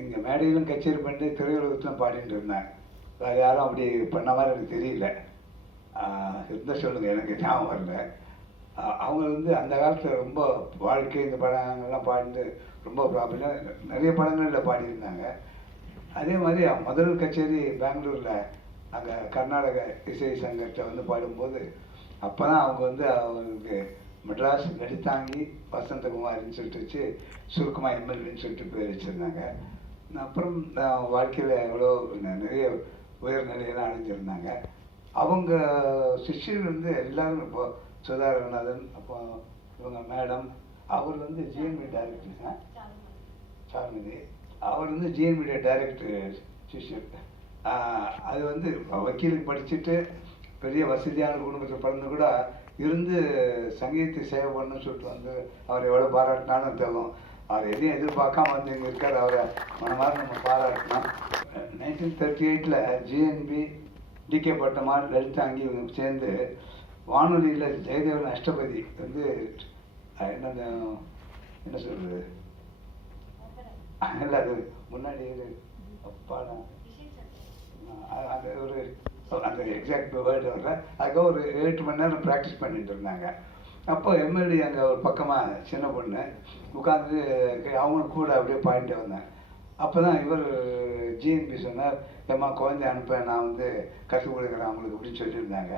இங்கே மேடையிலும் கச்சேரி பண்ணி திரையுலகத்திலும் பாடிட்டு இருந்தேன். வேறு யாரும் அப்படி பண்ண மாதிரி எனக்கு தெரியல. இருந்தால் சொல்லுங்கள், எனக்கு ஞாபகம் வரல. அவங்க வந்து அந்த காலத்தில் ரொம்ப வாழ்க்கை இந்த படங்கள்லாம் பாடிட்டு ரொம்ப ப்ராப்ளம் நிறைய படங்களில் பாடியிருந்தாங்க. அதே மாதிரி முதல் கச்சேரி பெங்களூரில் அங்கே கர்நாடக இசை சங்கத்தில் வந்து பாடும்போது அப்போ தான் அவங்க வந்து அவங்களுக்கு மெட்ராஸ் லலிதாங்கி வசந்தகுமாரின்னு சொல்லிட்டு வச்சு சுருக்கமாக எம்எல்ஏன்னு சொல்லிட்டு பேர் வச்சுருந்தாங்க. அப்புறம் வாழ்க்கையில் எவ்வளோ நிறைய உயர்நிலையெல்லாம் அடைஞ்சிருந்தாங்க. அவங்க சிஷ்யர்கள் வந்து எல்லாரும் இப்போ சுதா ரகுநாதன், அப்போ இவங்க மேடம், அவர் வந்து ஜிஎன்வி டைரக்டருங்க சாமிதி, அவர் வந்து ஜிஎன்விடைய டைரக்டர் சிஷ்யர். அது வந்து வக்கீலுக்கு படிச்சுட்டு பெரிய வசதியான குடும்பத்தில் பிறந்து கூட இருந்து சங்கீதத்தை சேவை பண்ணணும்னு சொல்லிட்டு வந்து அவர் எவ்வளோ பாராட்டினாலும் தகும். அவர் எதையும் எதிர்பார்க்காம வந்து இங்கே இருக்கார். அவரை மனமாரி நம்ம பாராட்டினோம். 1938 ஜிஎன்பி, டிகே பட்டமால், லலிதாங்கி இவங்க சேர்ந்து வானொலியில் ஜெயதேவன் அஷ்டபதி வந்து என்ன சொல்கிறது இல்லை, அது முன்னாடி பாடம் அது ஒரு அந்த எக்ஸாக்ட் வேர்டு வரல. அதுக்காக ஒரு 8 மணி நேரம் ப்ராக்டிஸ் பண்ணிட்டு இருந்தாங்க. அப்போ எம்எல்ஏ அங்கே ஒரு பக்கமாக சின்ன பொண்ணு உட்காந்து அவங்க கூட அப்படியே பாடிட்டு வந்தேன். அப்போ தான் இவர் ஜிஎன்பி சொன்னார், ஏம்மா குழந்தை அனுப்ப நான் வந்து கற்றுக் கொடுக்குறேன் அவங்களுக்கு அப்படின்னு சொல்லியிருந்தாங்க.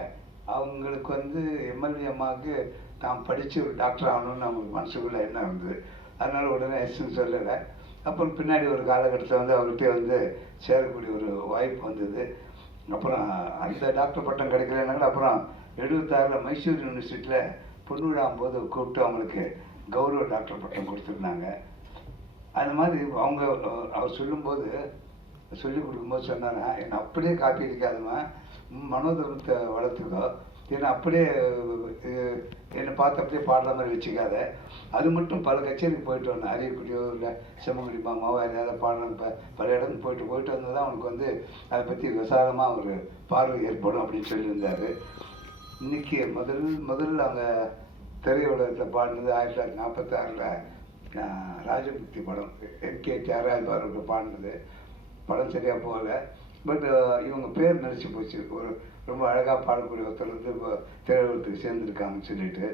அவங்களுக்கு வந்து எம்எல்ஏ அம்மாவுக்கு தான் படித்து ஒரு டாக்டர் ஆகணும்னு அவங்களுக்கு மனசுக்குள்ளே என்ன இருந்தது. அதனால் உடனே எஸ்ன்னு சொல்லலை. அப்புறம் பின்னாடி ஒரு காலகட்டத்தில் வந்து அவர்கிட்ட வந்து சேரக்கூடிய ஒரு வாய்ப்பு வந்தது. அப்புறம் அந்த டாக்டர் பட்டம் கிடைக்கலனால அப்புறம் 76 மைசூர் யூனிவர்சிட்டியில் பொன்விழாம் போது கூப்பிட்டு அவங்களுக்கு கௌரவ டாக்டர் பட்டம் கொடுத்துருந்தாங்க. அது மாதிரி அவங்க அவர் சொல்லும்போது சொல்லிக் கொடுக்கும்போது சொன்னாங்க, என்னை அப்படியே காப்பி அடிக்காதமா, மனோதர்மத்தை வளர்த்துக்கோ, ஏன்னா அப்படியே என்னை பார்த்து அப்படியே பாடுற மாதிரி வச்சுக்காத. அது மட்டும் பல கச்சேரிக்கு போயிட்டு வந்தேன். அரியக்குடியோ இல்லை செம்மங்குடி மாமாவோ ஏதாவது பாடணும். பல இடத்துக்கு போயிட்டு வந்தது தான் அவனுக்கு வந்து அதை பற்றி விசாரமாக ஒரு பார்வை ஏற்படும் அப்படின்னு சொல்லியிருந்தார். இன்னைக்கு முதல்ல அவங்க திரையுலகத்தில் பாடினது 1946 ராஜபக்தி படம். எம்கே தியாகராஜ் அவருக்கு பாடினது. படம் சரியாக போகல, பட் இவங்க பேர் நினச்சி போச்சு. ஒரு ரொம்ப அழகாக பாடக்கூடிய ஒருத்தர் வந்து இப்போ திரையுலகத்துக்கு சேர்ந்துருக்காங்கன்னு சொல்லிட்டு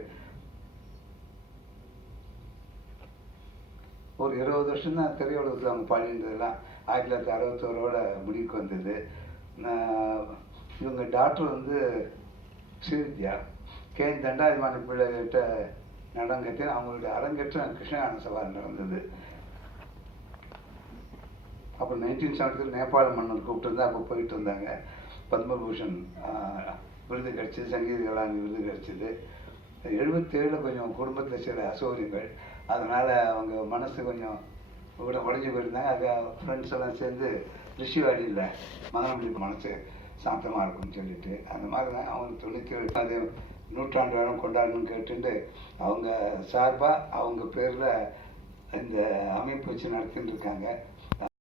ஒரு 20 வருஷம் தான் திரையுலகத்தில் அவங்க பாடினதெல்லாம் 1961 முடிவுக்கு வந்தது. இவங்க டாக்டர் வந்து ஸ்ரீவித்யா கேஎன் தண்டாதிமான பிள்ளைகிட்ட நடங்கத்தி அவங்களுடைய அரங்கேற்றம் கிருஷ்ணகான சவால் நடந்தது. அப்புறம் 1970 நேபாள மன்னர் கூப்பிட்டு இருந்தால் அப்போ போயிட்டு வந்தாங்க. பத்மபூஷன் விருது கிடச்சிது, சங்கீத கலாநிதி விருது கிடச்சிது. 77 கொஞ்சம் குடும்பத்தில் சில அசௌகரியங்கள், அதனால் அவங்க மனசு கொஞ்சம் உடஞ்சி போயிருந்தாங்க. அது ஃப்ரெண்ட்ஸ் எல்லாம் சேர்ந்து ரிஷிவாடியில் மகனம்பள்ளி மனசு சாந்தமாக இருக்கும்னு சொல்லிட்டு அந்த மாதிரி தான் அவங்க 97 அது நூற்றாண்டு வேணும் கொண்டாடணும்னு கேட்டுட்டு அவங்க சார்பாக அவங்க பேரில் இந்த அமைப்பு வச்சு நடத்தின்னு இருக்காங்க.